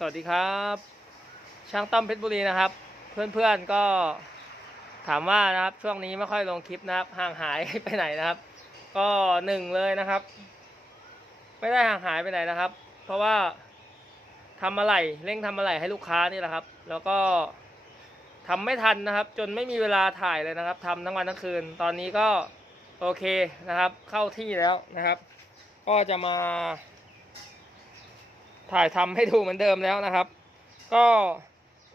สวัสดีครับ ช่างต้อมเพชรบุรีนะครับ เพื่อนๆก็ถามว่านะครับช่วงนี้ไม่ค่อยลงคลิปนะครับ ห่างหายไปไหนนะครับ ก็หนึ่งเลยนะครับ ไม่ได้ห่างหายไปไหนนะครับ เพราะว่าทำอะไรเร่งทำอะไรให้ลูกค้านี่แหละครับ แล้วก็ทำไม่ทันนะครับ จนไม่มีเวลาถ่ายเลยนะครับทำทั้งวันทั้งคืน ตอนนี้ก็โอเคนะครับ เข้าที่แล้วนะครับ ก็จะมา ถ่ายทำให้ดูเหมือนเดิมแล้วนะครับ ก็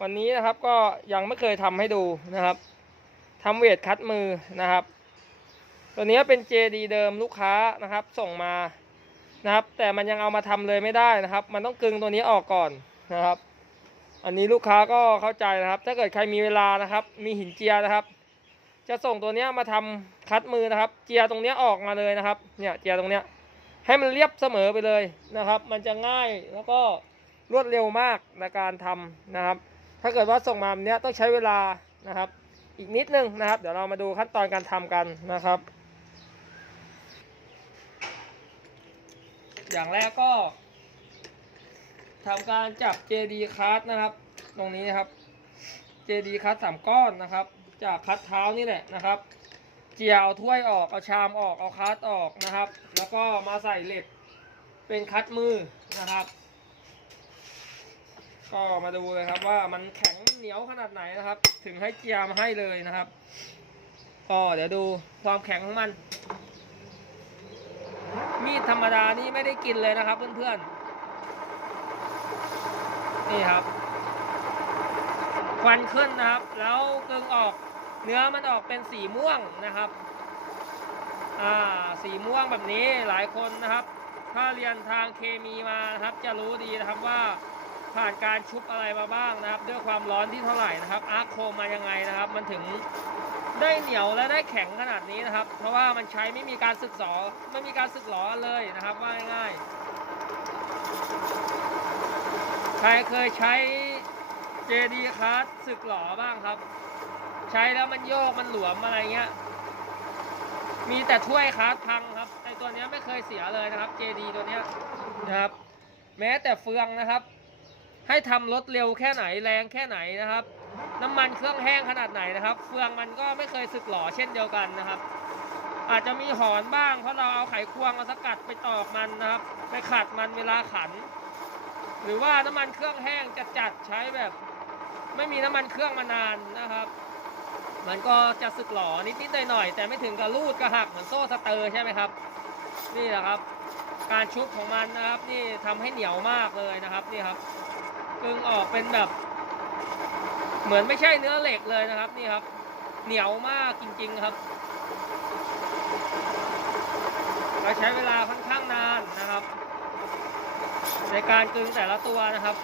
วันนี้นะครับก็ยังไม่เคยทำให้ดูนะครับทำเวทคัดมือนะครับ ตัวนี้เป็น JD เดิมลูกค้านะครับ ส่งมานะครับ แต่มันยังเอามาทำเลยไม่ได้นะครับ มันต้องกึงตัวนี้ออกก่อนนะครับ อันนี้ลูกค้าก็เข้าใจนะครับ ถ้าเกิดใครมีเวลานะครับ มีหินเจียนะครับ จะส่งตัวนี้มาทำคัดมือนะครับ เจียตรงนี้ออกมาเลยนะครับ เนี่ยเจียตรงเนี้ย ให้มันเรียบเสมอไปเลยนะครับ มันจะง่ายแล้วก็รวดเร็วมากในการทำนะครับ ถ้าเกิดว่าส่งมาแบบเนี้ยต้องใช้เวลานะครับ อีกนิดนึงนะครับ เดี๋ยวเรามาดูขั้นตอนการทำกันนะครับ อย่างแรกก็ทำการจับ JD คัสนะครับ ตรงนี้นะครับ JD คัสสามก้อนนะครับ จากคัดเท้านี่แหละนะครับ เจียเอาถ้วยออกเอาชามออกเอาคัสออกนะครับ แล้วก็มาใส่เหล็กเป็นคัดมือนะครับ ก็มาดูเลยครับว่ามันแข็งเหนียวขนาดไหนนะครับ ถึงให้เจียมาให้เลยนะครับก็เดี๋ยวดูความแข็งของมัน มีดธรรมดานี่ไม่ได้กินเลยนะครับเพื่อนๆนี่ครับควันขึ้นนะครับ แล้วกึ่งออกเนื้อมันออกเป็นสีม่วงนะครับ อ่าสีม่วงแบบนี้หลายคนนะครับ ถ้าเรียนทางเคมีมานะครับ จะรู้ดีนะครับว่าผ่านการชุบอะไรมาบ้างนะครับ ด้วยความร้อนที่เท่าไหร่นะครับอาร์โคมมายังไงนะครับ มันถึงได้เหนียวและได้แข็งขนาดนี้นะครับ เพราะว่ามันใช้ไม่มีการสึกสอไม่มีการสึกหลอเลยนะครับว่าง่ายๆใครเคยใช้ JD คัสสึกหลอบ้างครับ ใช้แล้วมันโยกมันหลวมอะไรเงี้ย มีแต่ถ้วยคัสพังครับไอตัวเนี้ยไม่เคยเสียเลยนะครับ JD ตัวเนี้ยนะครับ แม้แต่เฟืองนะครับ ให้ทำรถเร็วแค่ไหนแรงแค่ไหนนะครับ น้ำมันเครื่องแห้งขนาดไหนนะครับ เฟืองมันก็ไม่เคยสึกหล่อเช่นเดียวกันนะครับ อาจจะมีหอนบ้างเพราะเราเอาไขควงมาสกัดไปตอกมันนะครับ ไปขัดมันเวลาขัน หรือว่าน้ำมันเครื่องแห้งจะจัดใช้แบบ ไม่มีน้ำมันเครื่องมานานนะครับ มันก็จะสึกหลอนิดๆหน่อยๆแต่ไม่ถึงกับรูดกระหักเหมือนโซ่สเตอร์ใช่ไหมครับ นี่แหละครับ การชุบของมันนะครับ นี่ทำให้เหนียวมากเลยนะครับนี่ครับกึงออกเป็นแบบ เหมือนไม่ใช่เนื้อเหล็กเลยนะครับ นี่ครับ เหนียวมากจริง ๆครับเราใช้เวลาค่อนข้างนานนะครับ ในการกึงแต่ละตัวนะครับ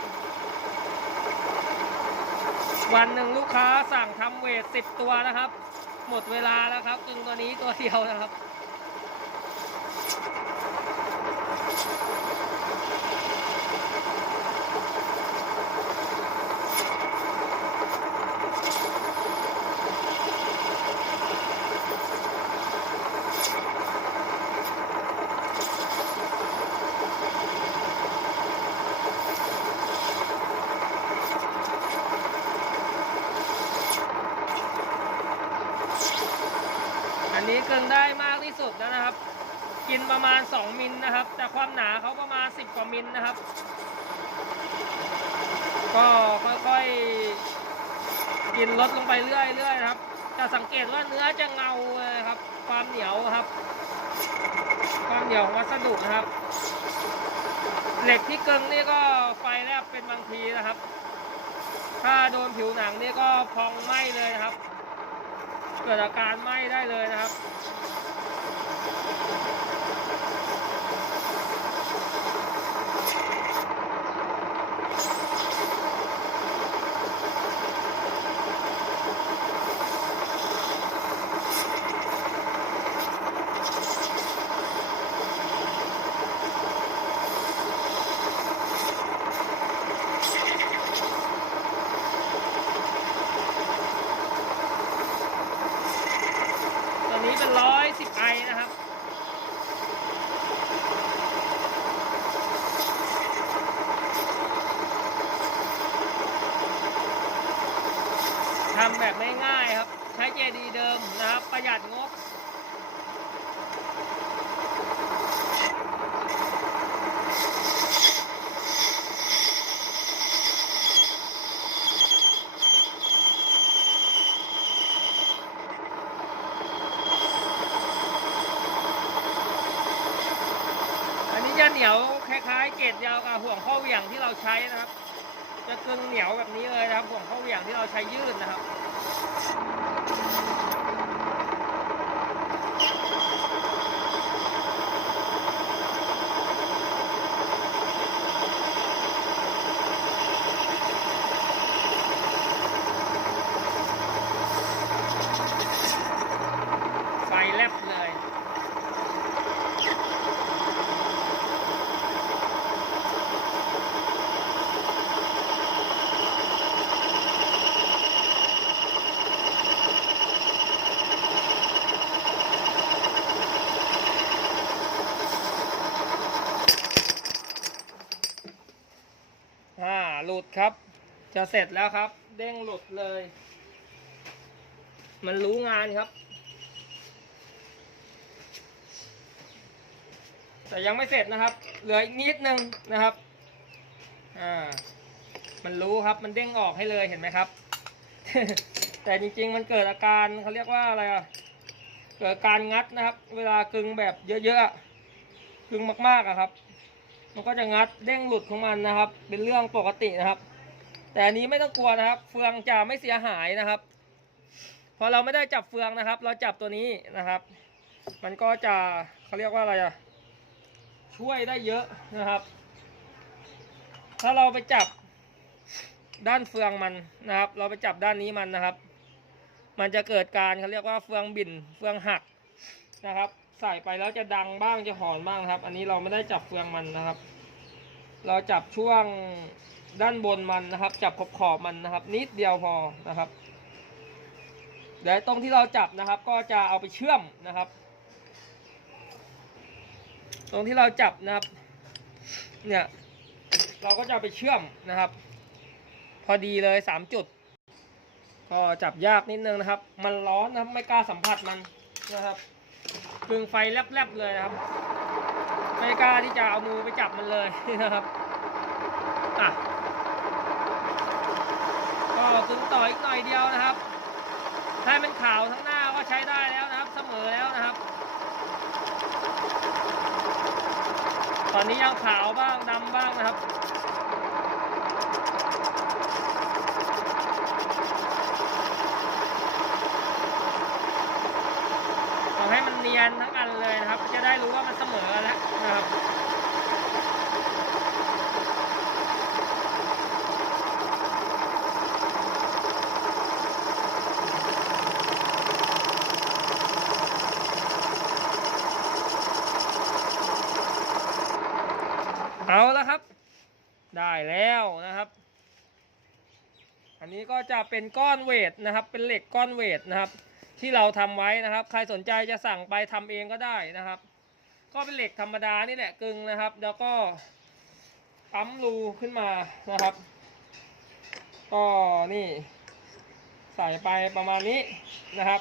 วันหนึ่งลูกค้าสั่งทำเวทสิบตัวนะครับ หมดเวลาแล้วครับกึงตัวนี้ตัวเดียวนะครับ นนี้กึ่งได้มากที่สุดแล้วนะครับ กินประมาณ 2 มิลนะครับ แต่ความหนาเขาประมาณ 10 กว่ามิลนะครับ ก็ค่อยๆกินลดลงไปเรื่อยๆนะครับจะสังเกตว่าเนื้อจะเงาเลยครับ ความเหนียวครับ ความเหนียวของวัสดุนะครับ เหล็กที่เกึ่งนี่ก็ไฟแลบเป็นบางทีนะครับ ถ้าโดนผิวหนังนี่ก็พองไหม้เลยนะครับ กิดอาการไหม้ได้เลยนะครับตัวนี้เป็นร้อยสิบไอนะครับ ทำแบบง่ายๆครับ ใช้เจดีเดิมนะครับ ประหยัดงบอันนี้จะเหนียวคล้ายๆ เกล็ดยาวกับห่วงข้อเหวี่ยงที่เราใช้นะครับ จะกึ่งเหนียวแบบนี้เลยนะครับห่วงข้อเหวี่ยงที่เราใช้ยืดนะครับ ไฟแลบเลย อ่าหลุดครับ จะเสร็จแล้วครับ เด้งหลุดเลย มันรู้งานครับ แต่ยังไม่เสร็จนะครับ เหลืออีกนิดนึงนะครับ อ่า มันรู้ครับ มันเด้งออกให้เลยเห็นไหมครับ แต่จริงๆ มันเกิดอาการเขาเรียกว่าอะไรอะ เกิดการงัดนะครับ เวลากึงแบบเยอะๆอะกึงมากๆอะครับ มันก็จะงัดเด้งหลุดของมันนะครับ เป็นเรื่องปกตินะครับ แต่อันนี้ไม่ต้องกลัวนะครับ เฟืองจะไม่เสียหายนะครับเพราะเราไม่ได้จับเฟืองนะครับ เราจับตัวนี้นะครับ มันก็จะเขาเรียกว่าอะไรอะช่วยได้เยอะนะครับ ถ้าเราไปจับด้านเฟืองมันนะครับ เราไปจับด้านนี้มันนะครับ มันจะเกิดการเขาเรียกว่าเฟืองบิ่นเฟืองหักนะครับ ใส่ไปแล้วจะดังบ้างจะหอนบ้างครับ อันนี้เราไม่ได้จับเฟืองมันนะครับ เราจับช่วง ด้านบนมันนะครับ จับขอบขอบๆมันนะครับ นิดเดียวพอนะครับเดี๋ยวตรงที่เราจับนะครับ ก็จะเอาไปเชื่อมนะครับ ตรงที่เราจับนะครับ เนี่ย เราก็จะไปเชื่อมนะครับ พอดีเลยสามจุด ก็จับยากนิดนึงนะครับ มันร้อนนะครับไม่กล้าสัมผัสมันนะครับกึ่งไฟแลบๆเลยนะครับ ไม่กล้าที่จะเอามือไปจับมันเลยนะครับอะ ก็กึ่งต่ออีกหน่อยเดียวนะครับให้มันขาวทั้งหน้าก็ใช้ได้แล้วนะครับ เสมอแล้วนะครับ ตอนนี้ยังขาวบ้างดำบ้างนะครับเอให้มันเนียนทั้งอันเลยนะครับจะได้รู้ว่ามันเสมอกันแล้วนะครับ เอาแล้วครับ ได้แล้วนะครับ อันนี้ก็จะ เป็นก้อนเวทนะครับ เป็นเหล็กก้อนเวทนะครับ ที่เราทำไว้นะครับ ใครสนใจจะสั่งไปทำเองก็ได้นะครับ ก็เป็นเหล็กธรรมดานี่แหละกึ่งนะครับ แล้วก็ปั๊มรูขึ้นมานะครับ ก็นี่ ใส่ไปประมาณนี้นะครับ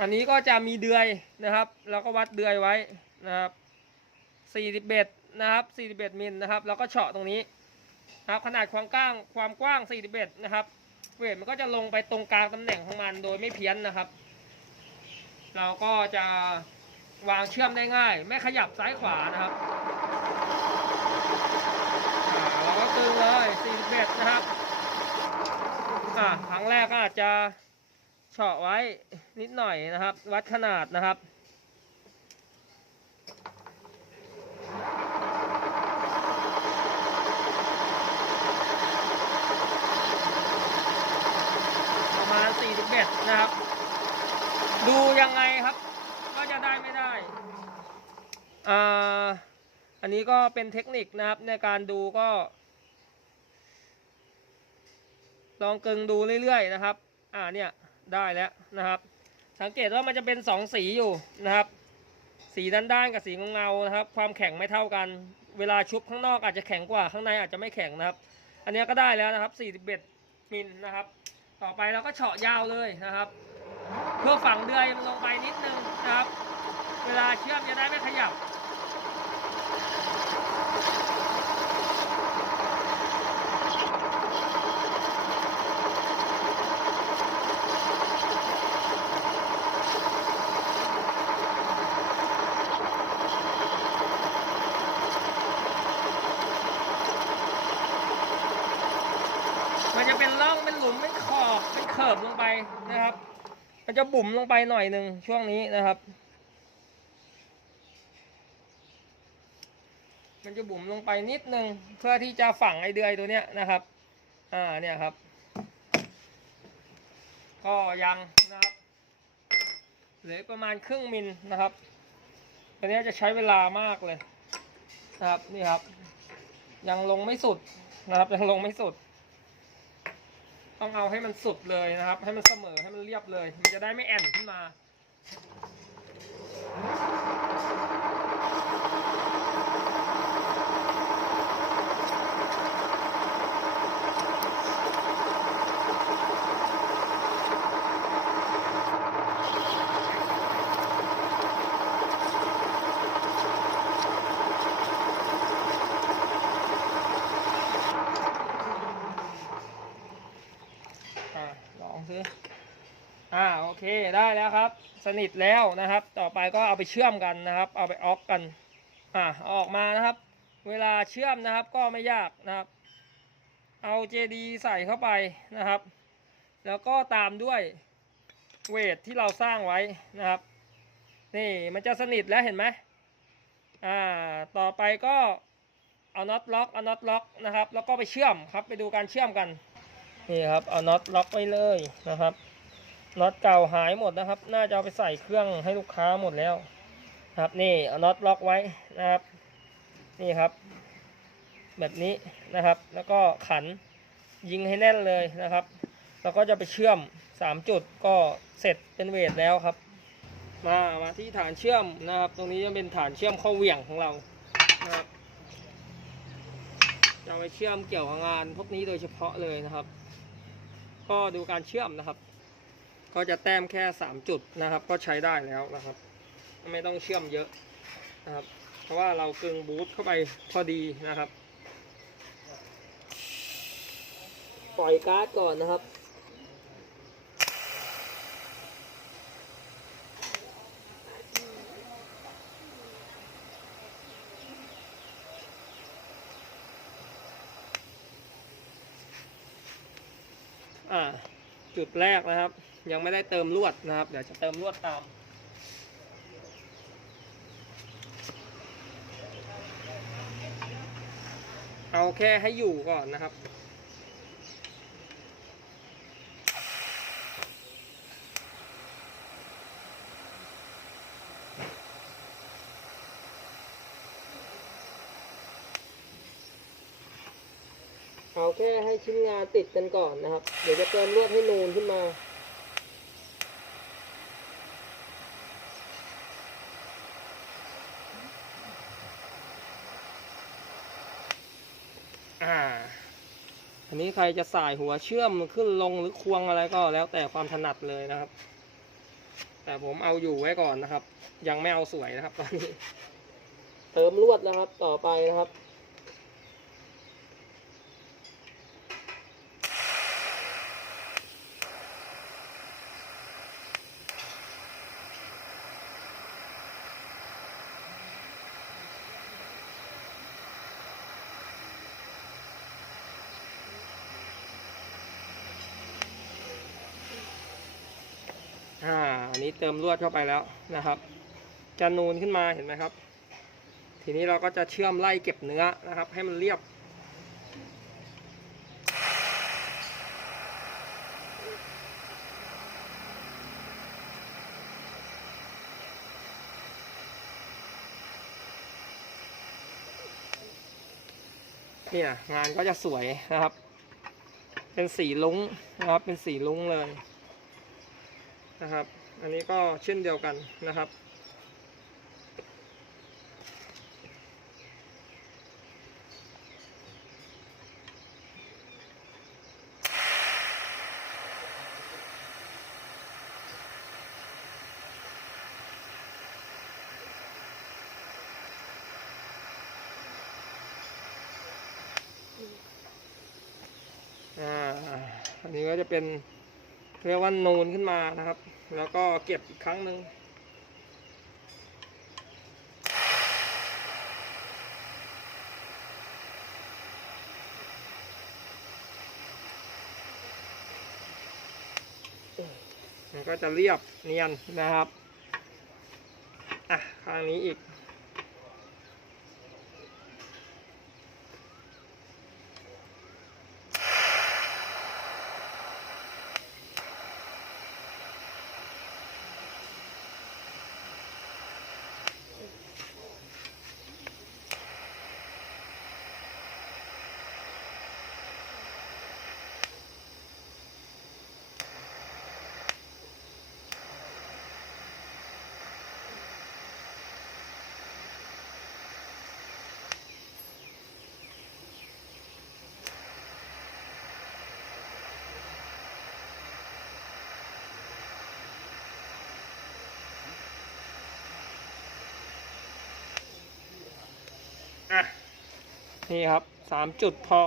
อันนี้ก็จะมีเดือยนะครับแล้วก็วัดเดือยไว้นะครับ41นะครับ41มิลนะครับ แล้วก็เฉาะตรงนี้ นะครับขนาดความกว้างความกว้าง 41 นะครับ เวทมันก็จะลงไปตรงกลางตำแหน่งของมันโดยไม่เพี้ยนนะครับ เราก็จะวางเชื่อมได้ง่าย ไม่ขยับซ้ายขวานะครับเราก็ตึงเลย 41 นะครับอ่าครั้งแรกก็อาจจะเฉาะไว้นิดหน่อยนะครับ วัดขนาดนะครับ ประมาณ41นะครับ ดูยังไงครับ ก็จะได้ไม่ได้อ่าอันนี้ก็เป็นเทคนิคนะครับในการดูก็ ลองกึงดูเรื่อยๆนะครับ อ่าเนี่ยได้แล้วนะครับ สังเกตว่ามันจะเป็นสองสีอยู่นะครับ สีด้านๆกับสีเงาๆนะครับ ความแข็งไม่เท่ากัน เวลาชุบข้างนอกอาจจะแข็งกว่าข้างในอาจจะไม่แข็งนะครับ อันนี้ก็ได้แล้วนะครับ41มิลนะครับ ต่อไปเราก็เฉาะยาวเลยนะครับ เพื่อฝังเดือยลงไปนิดนึงนะครับ เวลาเชื่อมจะได้ไม่ขยับ มันจะเป็นร่องเป็นหลุมเป็นขอบเป็นเขิบลงไปนะครับ มัน จะบุ๋มลงไปหน่อยหนึ่งช่วงนี้นะครับ มันจะบุ๋มลงไปนิดนึงเพื่อที่จะฝังไอเดือยตัวเนี้ยนะครับ อ่าเนี่ยครับ ก็ยังนะครับเหลือประมาณครึ่งมิลนะครับตัวเนี้ยจะใช้เวลามากเลยนะครับนี่ครับ ยังลงไม่สุดนะครับยังลงไม่สุด ต้องเอาให้มันสุดเลยนะครับ ให้มันเสมอให้มันเรียบเลย มันจะได้ไม่แอนขึ้นมา อ่าลองซิอ่าโอเค ได้แล้วครับ สนิทแล้วนะครับ ต่อไปก็เอาไปเชื่อมกันนะครับ เอาไปออกกัน อ่าออกมานะครับ เวลาเชื่อมนะครับก็ไม่ยากนะครับ เอา JD ใส่เข้าไปนะครับ แล้วก็ตามด้วยเวทที่เราสร้างไว้นะครับ นี่มันจะสนิทแล้วเห็นไหมอ่าต่อไปก็เอาน็อตล็อกเอาน็อตล็อกนะครับ แล้วก็ไปเชื่อมครับไปดูการเชื่อมกันนี่ครับเอาน็อตล็อกไว้เลยนะครับ น็อตเก่าหายหมดนะครับ น่าจะเอาไปใส่เครื่องให้ลูกค้าหมดแล้ว ครับนี่เอาน็อตล็อกไว้นะครับ นี่ครับ แบบนี้นะครับ แล้วก็ขันยิงให้แน่นเลยนะครับ แล้วก็จะไปเชื่อม 3 จุดก็เสร็จเป็นเวทแล้วครับ มามาที่ฐานเชื่อมนะครับ ตรงนี้จะเป็นฐานเชื่อมข้าเหวี่ยงของเรานะครับจะไปเชื่อมเกี่ยวกับงานพวกนี้โดยเฉพาะเลยนะครับ ก็ดูการเชื่อมนะครับ ก็จะแต้มแค่ 3 จุดนะครับ ก็ใช้ได้แล้วนะครับ ไม่ต้องเชื่อมเยอะนะครับ เพราะว่าเรากึงบูทเข้าไปพอดีนะครับ ปล่อยการ์ดก่อนนะครับอ่าจุดแรกนะครับ ยังไม่ได้เติมลวดนะครับ เดี๋ยวจะเติมลวดตาม เอาแค่ให้อยู่ก่อนนะครับเอาแค่ให้ชิ้นงานติดกันก่อนนะครับ เดี๋ยวจะเติมลวดให้นูนขึ้นมา อ่า อั นนี้ใครจะสายหัวเชื่อมขึ้นลงหรือควงอะไรก็แล้วแต่ความถนัดเลยนะครับ แต่ผมเอาอยู่ไว้ก่อนนะครับ ยังไม่เอาสวยนะครับตอนนี้ เติมลวดนะครับต่อไปนะครับ อันนี้เติมลวดเข้าไปแล้วนะครับจะนูนขึ้นมาเห็นไหมครับ ทีนี้เราก็จะเชื่อมไล่เก็บเนื้อนะครับ ให้มันเรียบ เนี่ยงานก็จะสวยนะครับ เป็นสีลุ้งนะครับเป็นสีลุ้งเลยนะครับ อันนี้ก็เช่นเดียวกันนะครับ อ่า อันนี้ก็จะเป็น เรียกว่านูนขึ้นมานะครับ แล้วก็เก็บอีกครั้งหนึ่งมันก็จะเรียบเนียนนะครับ อะ ข้างนี้อีก อะนี่ครับสามจุดพอ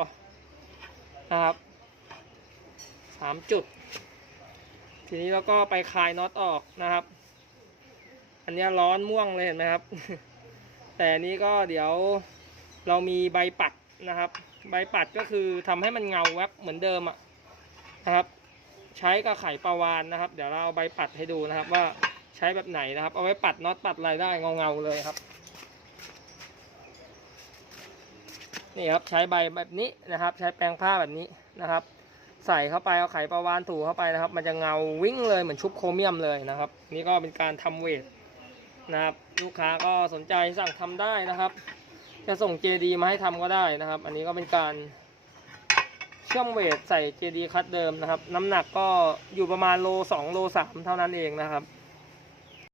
นะครับสามจุด ทีนี้เราก็ไปคลายน็อตออกนะครับ อันนี้ร้อนม่วงเลยเห็นไหมครับ แต่นี้ก็เดี๋ยวเรามีใบปัดนะครับ ใบปัดก็คือทำให้มันเงาแวบเหมือนเดิมอะนะครับ ใช้กับไขปลาวานนะครับ เดี๋ยวเราเอาใบปัดให้ดูนะครับ ว่าใช้แบบไหนนะครับ เอาไว้ปัดน็อตปัดอะไรได้เงาๆเลยครับ นี่ครับใช้ใบแบบนี้นะครับ ใช้แปรงผ้าแบบนี้นะครับ ใส่เข้าไปเอาไข่ปลาวานถูเข้าไปนะครับ มันจะเงาวิ่งเลยเหมือนชุบโครเมียมเลยนะครับ นี่ก็เป็นการทำเวทนะครับ ลูกค้าก็สนใจสั่งทำได้นะครับ จะส่ง JD มาให้ทำก็ได้นะครับ อันนี้ก็เป็นการเชื่อมเวทใส่ JD คัดเดิมนะครับ น้ำหนักก็อยู่ประมาณโล2โล3เท่านั้นเองนะครับ